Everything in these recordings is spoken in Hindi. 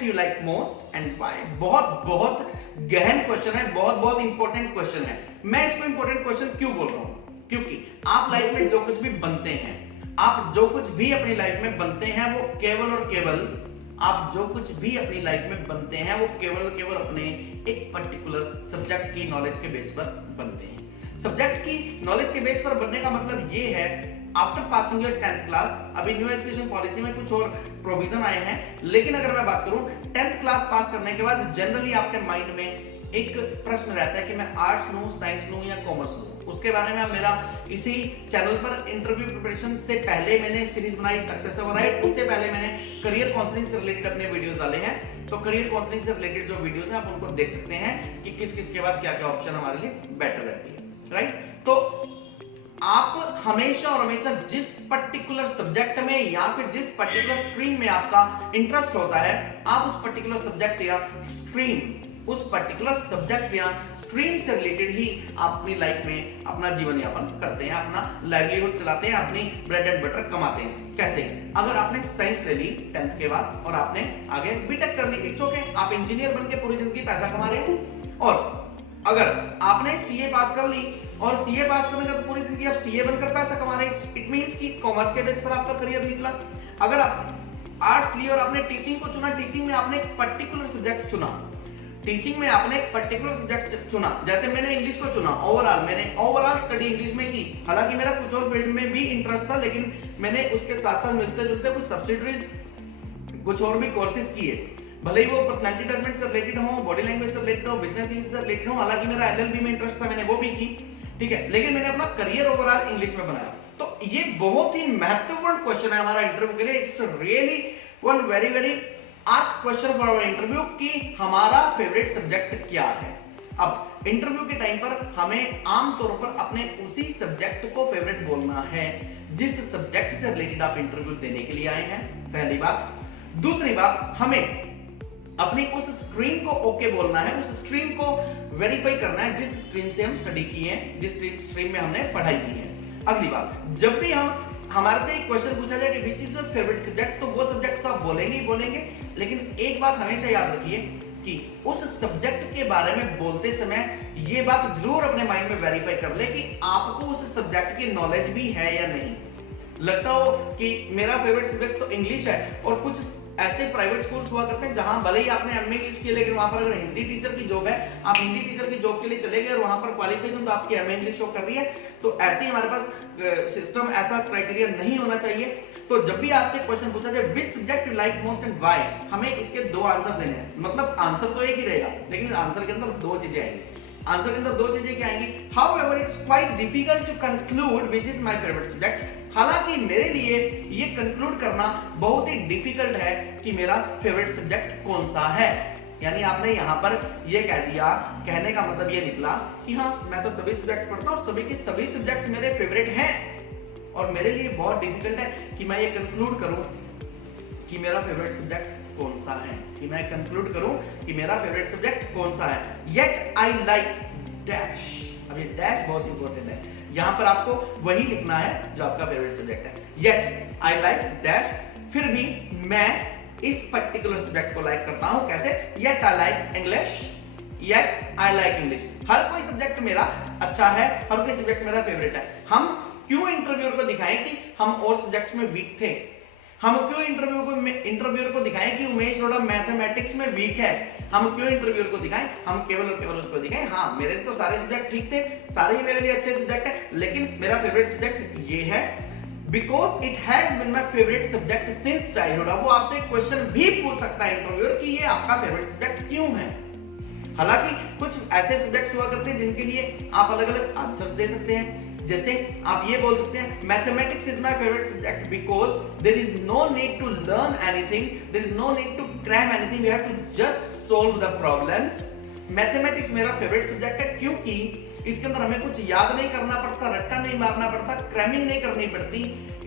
Subject you like most and why. बहुत बहुत गहन क्वेश्चन है, बहुत बहुत इंपॉर्टेंट क्वेश्चन है। मैं इसको इंपॉर्टेंट क्वेश्चन क्यों बोल रहा हूं? क्योंकि आप लाइफ में जो कुछ भी बनते हैं, आप जो कुछ भी अपनी लाइफ में बनते हैं, वो केवल और केवल, आप जो कुछ भी अपनी लाइफ में बनते हैं वो केवल और केवल अपने एक पर्टिकुलर सब्जेक्ट की नॉलेज के बेस पर बनते हैं। सब्जेक्ट की नॉलेज के बेस पर बनने का मतलब ये है, after passing your 10th class, अभी न्यू एजुकेशन पॉलिसी में कुछ और प्रोविजन आए हैं, लेकिन अगर मैं बात करूं 10th क्लास पास करने के बाद जनरली आपके माइंड में एक प्रश्न रहता है कि मैं आर्ट्स लूं, साइंस लूं या कॉमर्स लूं। उसके बारे में मेरा इसी चैनल पर इंटरव्यू प्रिपरेशन से पहले मैंने सीरीज बनाई सक्सेस ओवरराइड, उससे पहले मैंने करियर काउंसलिंग से रिलेटेड अपने वीडियोस डाले हैं। तो करियर काउंसलिंग से रिलेटेड जो वीडियोस हैं आप उनको देख सकते हैं कि किस किस के बाद क्या क्या ऑप्शन हमारे लिए बेटर रहती है, राइट। तो आप हमेशा और हमेशा जिस पर्टिकुलर सब्जेक्ट में या फिर जिस पर्टिकुलर स्ट्रीम में आपका इंटरेस्ट होता है, आप उस पर्टिकुलर सब्जेक्ट या स्ट्रीम, उस पर्टिकुलर सब्जेक्ट या स्ट्रीम से रिलेटेड ही आप अपनी लाइफ में अपना जीवन यापन करते हैं, अपना लाइवलीहुड चलाते हैं, अपनी ब्रेड एंड बटर कमाते हैं। कैसे? अगर आपने साइंस ले ली 10th के बाद और आपने आगे बीटेक कर ली, इट्स ओके, आप इंजीनियर बनके पूरी जिंदगी पैसा कमा रहे हैं। और अगर आपने सीए पास कर ली और सीए पास करने का तो पूरी जिंदगी आप सीए बनकर पैसा कमा रहे हैं, इट मींस कि कॉमर्स के बेस पर आपका करियर निकला। अगर आप आर्ट्स ली और आपने टीचिंग को चुना, टीचिंग में आपने एक पर्टिकुलर सब्जेक्ट चुना, टीचिंग में आपने एक पर्टिकुलर सब्जेक्ट चुना, जैसे मैंने इंग्लिश को चुना, मैंने ओवरऑल स्टडी इंग्लिश में की। हालांकि मेरा कुछ और फील्ड में भी इंटरेस्ट था, लेकिन मैंने उसके साथ साथ मिलते जुलते कुछ सब्सिडरीज, कुछ और भी कोर्सेज किए, भले ही वो पर्सनालिटी डेवलपमेंट से रिलेटेड हो, बॉडी लैंग्वेज से रिलेटेड हो, बिजनेस से रिलेटेड हो। हालांकि मेरा एलएलबी में इंटरेस्ट था, मैंने वो भी की, ठीक है, लेकिन मैंने अपना करियर ओवरऑल इंग्लिश में बनाया। तो ये बहुत ही महत्वपूर्ण क्वेश्चन है हमारा इंटरव्यू के लिए। It's really one very very asked question for our interview कि हमारा फेवरेट सब्जेक्ट क्या है। अब इंटरव्यू के टाइम पर हमें आमतौर पर अपने उसी सब्जेक्ट को फेवरेट बोलना है जिस सब्जेक्ट से रिलेटेड आप इंटरव्यू देने के लिए आए हैं, पहली बात। दूसरी बात, हमें अपनी उस स्ट्रीम को ओके बोलना है, उस स्ट्रीम को वेरीफाई करना है जिस स्ट्रीम से हम स्टडी किए हैं, जिस स्ट्रीम में हमने पढ़ाई की है। अगली बात, जब भी हमारे से एक क्वेश्चन पूछा जाए कि which is your favourite subject, तो वो सब्जेक्ट तो आप बोलेंगे ही बोलेंगे, लेकिन एक बात हमेशा याद रखिए कि उस सब्जेक्ट के बारे में बोलते समय ये बात जरूर अपने माइंड में वेरीफाई कर ले कि आपको उस सब्जेक्ट की नॉलेज भी है या नहीं। लगता हो कि मेरा फेवरेट सब्जेक्ट तो इंग्लिश है, और कुछ ऐसे प्राइवेट स्कूल्स हुआ करते हैं जहां भले ही आपने एमए इंग्लिश किया, लेकिन वहां पर अगर हिंदी टीचर की जॉब है, आप हिंदी टीचर की जॉब के लिए चले गए और वहां पर क्वालिफिकेशन तो आपकी एमए इंग्लिश शो कर रही है। तो ऐसे ही हमारे पास सिस्टम, ऐसा क्राइटेरिया नहीं होना चाहिए। तो जब भी आपसे क्वेश्चन पूछा जाए which subject you like most and why, हमें इसके दो आंसर देने हैं। मतलब आंसर तो एक ही रहेगा, लेकिन आंसर के अंदर दो चीजें आएंगी। आंसर के अंदर दो चीजें क्या आएंगी? However it's quite difficult to conclude which is my favourite subject. हालांकि मेरे लिए ये कंक्लूड करना बहुत ही डिफिकल्ट है कि मेरा फेवरेट सब्जेक्ट कौन सा है। यानी आपने यहाँ पर ये कह दिया, कहने का मतलब ये निकला कि हाँ, मैं तो सभी सब्जेक्ट पढ़ता हूँ और सभी के सभी सब्जेक्ट्स मेरे फेवरेट हैं, और मेरे लिए बहुत डिफिकल्ट है कि मैं ये कंक्लूड करूं कि मेरा फेवरेट सब्जेक्ट कौन सा है, कि मैं कंक्लूड करूं कि मेरा फेवरेट सब्जेक्ट कौन सा है। Yet I like dash. अब ये डैश बहुत इंपॉर्टेंट है, यहां पर आपको वही लिखना है जो आपका फेवरेट सब्जेक्ट है। येट आई लाइक डैश, फिर भी मैं इस पर्टिकुलर सब्जेक्ट को लाइक करता हूं। कैसे? Yet I like English, yet I like English. हर कोई सब्जेक्ट मेरा अच्छा है, हर कोई सब्जेक्ट मेरा फेवरेट है। हम क्यों इंटरव्यूअर को दिखाएं कि हम और सब्जेक्ट्स में वीक थे? हम क्यों इंटरव्यूअर को दिखाएं कि उमेश थोड़ा मैथमेटिक्स में वीक है? हम क्यों इंटरव्यूअर को दिखाएं? हम केवल और केवल उसको दिखाएं, हाँ, मेरे तो सारे सब्जेक्ट ठीक थे, सारे ही मेरे लिए अच्छे सब्जेक्ट है, लेकिन मेरा फेवरेट सब्जेक्ट ये है because it has been my favourite subject since childhood. वो आपसे क्वेश्चन भी पूछ सकता है इंटरव्यूअर कि ये आपका फेवरेट सब्जेक्ट क्यों है। हालांकि कुछ ऐसे सब्जेक्ट्स हुआ करते हैं जिनके लिए आप अलग अलग आंसर्स दे सकते हैं। जैसे आप ये बोल सकते हैं mathematics is my favourite subject because there is no need to learn anything, there is no need to cram anything, we have to just solve the problems. Mathematics मेरा फेवरेट सब्जेक्ट है क्योंकि इसके अंदर हमें कुछ याद नहीं करना पड़ता, रट्टा नहीं मारना पड़ता, क्रैमिंग नहीं करनी पड़ती।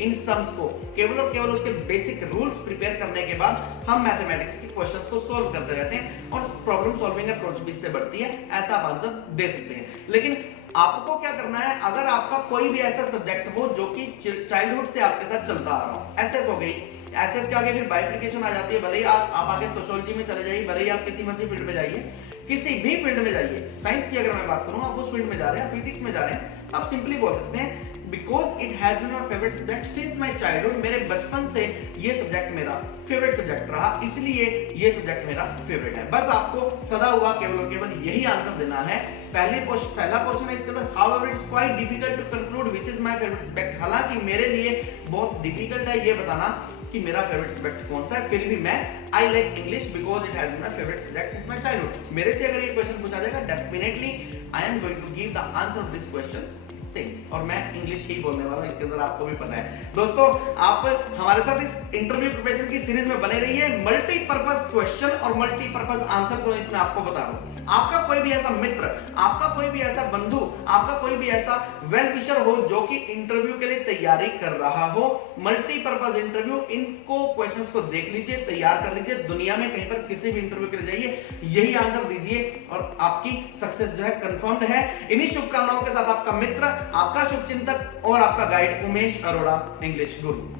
इन सम्स को केवल और केवल उसके बेसिक रूल्स प्रिपेयर करने के बाद हम मैथमेटिक्स के क्वेश्चंस को सॉल्व करते रहते हैं और प्रॉब्लम सॉल्विंग अप्रोच भी इससे बढ़ती है। ऐसा आप आंसर दे सकते हैं। लेकिन आपको क्या करना है, अगर आपका कोई भी ऐसा सब्जेक्ट हो जो कि चाइल्डहुड से आपके साथ चलता आ रहा हो, एसएस हो गई, एसएस के आगे फिर बाइफिकेशन आ जाती है, भले ही आप आगे सोशियोलॉजी में चले जाइए, भले ही आप किसी मर्जी फील्ड में जाइए, किसी भी फील्ड में जाइए, साइंस की अगर मैं बात करूं, आप उस फील्ड में जा रहे हैं, फिजिक्स में जा रहे हैं, आप सिंपली बोल सकते हैं because it has been my favourite subject since my childhood, मेरे बचपन से ये सब्जेक्ट मेरा फेवरेट सब्जेक्ट रहा, इसलिए ये सब्जेक्ट मेरा फेवरेट है। बस आपको सदा हुआ केवल और केवल यही आंसर देना है। पहला पोर्शन है इसके अंदर, however it's quite difficult to conclude which is my favourite subject, हालांकि मेरे लिए बहुत डिफिकल्ट है ये बताना कि मेरा फेवरेट सब्जेक्ट कौन सा है, फिर भी मैं I like English because it has been my favourite subject since my childhood. मेरे से अगर ये क्वेश्चन पूछा जाएगा, definitely I am going to give the answer of this question same, और मैं इंग्लिश ही बोलने वाला हूं, इसके अंदर आपको भी पता है। दोस्तों, आप हमारे साथ इस इंटरव्यू प्रिपरेशन की सीरीज में बने रहिए। मल्टीपर्पज क्वेश्चन और मल्टीपर्पज आंसर्स मैं इसमें आपको बता रहा हूं। आपका कोई भी ऐसा मित्र, आपका कोई भी ऐसा बंधु, आपका कोई भी ऐसा वेल विशर हो जो कि इंटरव्यू के लिए तैयारी कर रहा हो, मल्टीपर्पज इंटरव्यू, इनको क्वेश्चंस को देख लीजिए, तैयार कर लीजिए, दुनिया में कहीं पर किसी भी इंटरव्यू के लिए जाइए, यही आंसर दीजिए और आपकी सक्सेस जो है कंफर्म्ड है। इन्हीं शुभकामनाओं के साथ आपका मित्र, आपका शुभचिंतक और आपका गाइड उमेश अरोड़ा, इंग्लिश गुरु।